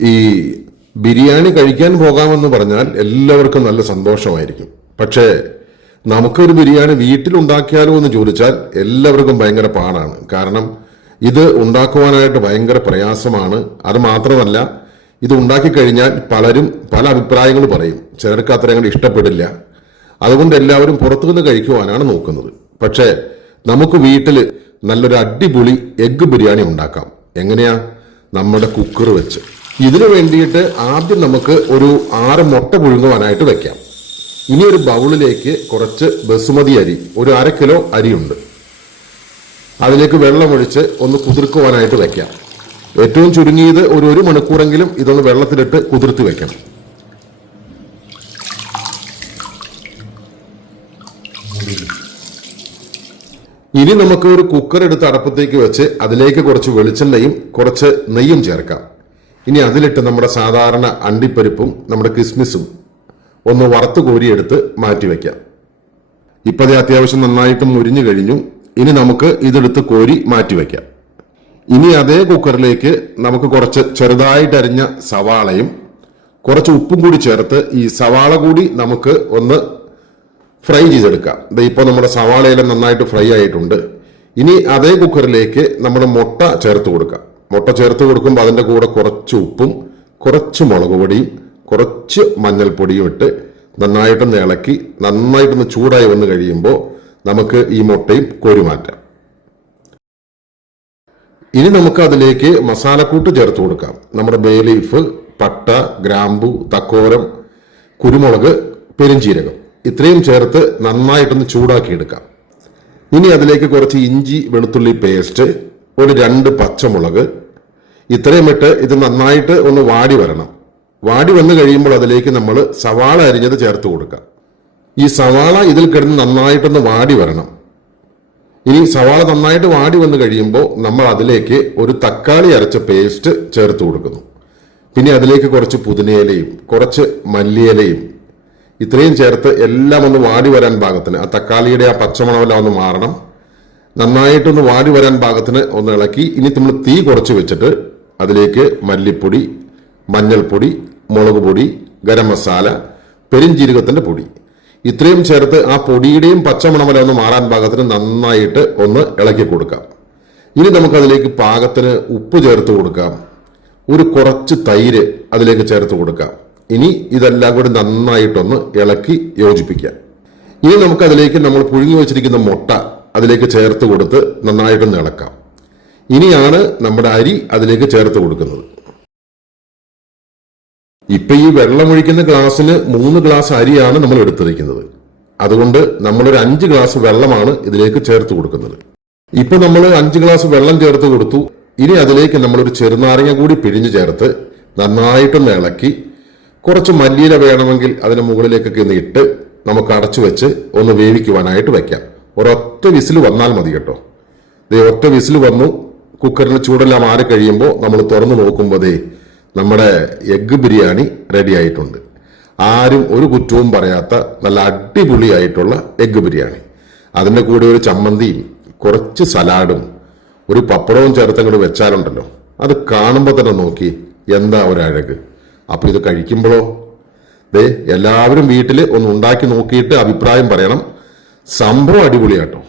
ഈ ബിരിയാണി കഴിക്കാൻ പോകാമെന്ന് പറഞ്ഞാൽ എല്ലാവർക്കും നല്ല സന്തോഷമായിരിക്കും. പക്ഷേ നമുക്കൊരു ബിരിയാണി വീട്ടിലുണ്ടാക്കിയാലോ എന്ന് ചോദിച്ചാൽ എല്ലാവർക്കും ഭയങ്കര പാടാണ്. കാരണം ഇത് ഉണ്ടാക്കുവാനായിട്ട് ഭയങ്കര പ്രയാസമാണ്. അത് മാത്രമല്ല, ഇത് ഉണ്ടാക്കി കഴിഞ്ഞാൽ പലരും പല അഭിപ്രായങ്ങൾ പറയും. ചിലർക്ക് അത്രയും ഇഷ്ടപ്പെടില്ല. അതുകൊണ്ട് എല്ലാവരും പുറത്തുനിന്ന് കഴിക്കുവാനാണ് നോക്കുന്നത്. പക്ഷേ നമുക്ക് വീട്ടിൽ നല്ലൊരു അടിപൊളി എഗ്ഗ് ബിരിയാണി ഉണ്ടാക്കാം. എങ്ങനെയാ? നമ്മുടെ കുക്കർ വെച്ച്. ഇതിനു വേണ്ടിയിട്ട് ആദ്യം നമുക്ക് ഒരു 6 മുട്ട പുഴുങ്ങുവാനായിട്ട് വെക്കാം. ഇനി ഒരു ബൗളിലേക്ക് കുറച്ച് ബസുമതി അരി, ഒരു 1/2 കിലോ അരിയുണ്ട്, അതിലേക്ക് വെള്ളമൊഴിച്ച് ഒന്ന് കുതിർക്കുവാനായിട്ട് വെക്കാം. ഏറ്റവും ചുരുങ്ങിയത് ഒരു 1 മണിക്കൂറെങ്കിലും ഇതൊന്ന് വെള്ളത്തിലിട്ട് കുതിർത്ത് വെക്കണം. ഇനി നമുക്ക് ഒരു കുക്കർ എടുത്ത് അടപ്പത്തേക്ക് വെച്ച് അതിലേക്ക് കുറച്ച് വെളിച്ചെണ്ണയും കുറച്ച് നെയ്യും ചേർക്കാം. ഇനി അതിലിട്ട് നമ്മുടെ സാധാരണ അണ്ടിപ്പരിപ്പും നമ്മുടെ കിസ്മിസും ഒന്ന് വറുത്ത് കോരിയെടുത്ത് മാറ്റി വയ്ക്കാം. ഇപ്പത് അത്യാവശ്യം നന്നായിട്ട് മുരിഞ്ഞു കഴിഞ്ഞു. ഇനി നമുക്ക് ഇതെടുത്ത് കോരി മാറ്റി വയ്ക്കാം. ഇനി അതേ കുക്കറിലേക്ക് നമുക്ക് കുറച്ച് ചെറുതായിട്ട് അരിഞ്ഞ സവാളയും കുറച്ച് ഉപ്പും കൂടി ചേർത്ത് ഈ സവാള കൂടി നമുക്ക് ഒന്ന് ഫ്രൈ ചെയ്തെടുക്കാം. ഇപ്പോൾ നമ്മുടെ സവാളയെല്ലാം നന്നായിട്ട് ഫ്രൈ ആയിട്ടുണ്ട്. ഇനി അതേ കുക്കറിലേക്ക് നമ്മൾ മുട്ട ചേർത്ത് കൊടുക്കാം. മുട്ട ചേർത്ത് കൊടുക്കുമ്പോൾ അതിൻ്റെ കൂടെ കുറച്ച് ഉപ്പും കുറച്ച് മുളക് പൊടിയും കുറച്ച് മഞ്ഞൾപ്പൊടിയും ഇട്ട് നന്നായിട്ടൊന്ന് ഇളക്കി നന്നായിട്ടൊന്ന് ചൂടായി വന്നു കഴിയുമ്പോൾ നമുക്ക് ഈ മുട്ടയും കോരി മാറ്റാം. ഇനി നമുക്ക് അതിലേക്ക് മസാലക്കൂട്ട് ചേർത്ത് കൊടുക്കാം. നമ്മുടെ ബേ ലീഫ്, പട്ട, ഗ്രാമ്പു, തക്കോലം, കുരുമുളക്, പെരുംജീരകം ഇത്രയും ചേർത്ത് നന്നായിട്ടൊന്ന് ചൂടാക്കി എടുക്കാം. ഇനി അതിലേക്ക് കുറച്ച് ഇഞ്ചി വെളുത്തുള്ളി പേസ്റ്റ്, ഒരു 2 പച്ചമുളക് ഇത്രയും ഇട്ട് ഇത് നന്നായിട്ട് ഒന്ന് വാടി വരണം. വാടി വന്നു കഴിയുമ്പോൾ അതിലേക്ക് നമ്മൾ സവാള അരിഞ്ഞത് ചേർത്ത് കൊടുക്കാം. ഈ സവാള ഇതിൽ കിടന്ന് നന്നായിട്ടൊന്ന് വാടി വരണം. ഇനി സവാള നന്നായിട്ട് വാടി വന്നു കഴിയുമ്പോൾ നമ്മൾ അതിലേക്ക് ഒരു തക്കാളി അരച്ച പേസ്റ്റ് ചേർത്ത് കൊടുക്കുന്നു. പിന്നെ അതിലേക്ക് കുറച്ച് പുതിനയിലയും കുറച്ച് മല്ലിയിലയും ഇത്രയും ചേർത്ത് എല്ലാം ഒന്ന് വാടി വരാൻ പാകത്തിന്, ആ തക്കാളിയുടെ ആ പച്ചമണമെല്ലാം ഒന്ന് മാറണം. നന്നായിട്ടൊന്ന് വാടി വരാൻ പാകത്തിന് ഒന്ന് ഇളക്കി ഇനി നമ്മൾ തീ കുറച്ച് വെച്ചിട്ട് അതിലേക്ക് മല്ലിപ്പൊടി, മഞ്ഞൾപ്പൊടി, മുളക് പൊടി, ഗരം മസാല, പെരുംജീരകത്തിന്റെ പൊടി ഇത്രയും ചേർത്ത് ആ പൊടിയുടെയും പച്ചമണമെല്ലാം ഒന്ന് മാറാൻ പാകത്തിന് നന്നായിട്ട് ഒന്ന് ഇളക്കി കൊടുക്കാം. ഇനി നമുക്കതിലേക്ക് പാകത്തിന് ഉപ്പ് ചേർത്ത് കൊടുക്കാം. ഒരു കുറച്ച് തൈര് അതിലേക്ക് ചേർത്ത് കൊടുക്കാം. ഇനി ഇതെല്ലാം കൂടി നന്നായിട്ടൊന്ന് ഇളക്കി യോജിപ്പിക്കാം. ഇനി നമുക്കതിലേക്ക് നമ്മൾ പുഴുങ്ങി വെച്ചിരിക്കുന്ന മുട്ട അതിലേക്ക് ചേർത്ത് കൊടുത്ത് നന്നായിട്ടൊന്ന് ഇളക്കാം. ഇനിയാണ് നമ്മുടെ അരി അതിലേക്ക് ചേർത്ത് കൊടുക്കുന്നത്. ഇപ്പൊ ഈ വെള്ളമൊഴിക്കുന്ന ഗ്ലാസ്സിന് 3 ഗ്ലാസ് അരിയാണ് നമ്മൾ എടുത്തിരിക്കുന്നത്. അതുകൊണ്ട് നമ്മളൊരു 5 ഗ്ലാസ് വെള്ളമാണ് ഇതിലേക്ക് ചേർത്ത് കൊടുക്കുന്നത്. ഇപ്പൊ നമ്മൾ 5 ഗ്ലാസ് വെള്ളം ചേർത്ത് കൊടുത്തു. ഇനി അതിലേക്ക് നമ്മളൊരു ചെറുനാരങ്ങ കൂടി പിഴിഞ്ഞ് ചേർത്ത് നന്നായിട്ടൊന്ന് ഇളക്കി കുറച്ച് മല്ലിയില വേണമെങ്കിൽ അതിന് മുകളിലേക്കൊക്കെ ഒന്ന് ഇട്ട് നമുക്ക് അടച്ചു വെച്ച് ഒന്ന് വേവിക്കുവാനായിട്ട് വെക്കാം. ഒരൊറ്റ വിസിൽ വന്നാൽ മതി കേട്ടോ. ഒറ്റ വിസിൽ വന്നു. കുക്കറിന് ചൂടെല്ലാം മാറി കഴിയുമ്പോൾ നമ്മൾ തുറന്നു നോക്കുമ്പോൾ നമ്മുടെ എഗ്ഗ് ബിരിയാണി റെഡി ആയിട്ടുണ്ട്. ആരും ഒരു കുറ്റവും പറയാത്ത നല്ല അടിപൊളിയായിട്ടുള്ള എഗ്ഗ് ബിരിയാണി. അതിൻ്റെ കൂടെ ഒരു ചമ്മന്തിയും കുറച്ച് സലാഡും ഒരു പപ്പടവും ചേർത്തങ്ങോട്ട് വെച്ചാലുണ്ടല്ലോ, അത് കാണുമ്പോൾ തന്നെ നോക്കി എന്താ ഒരു അഴക്. അപ്പോൾ ഇത് കഴിക്കുമ്പോഴോ എല്ലാവരും വീട്ടിൽ ഒന്ന് ഉണ്ടാക്കി നോക്കിയിട്ട് അഭിപ്രായം പറയണം. സംഭവം അടിപൊളിയാട്ടോ.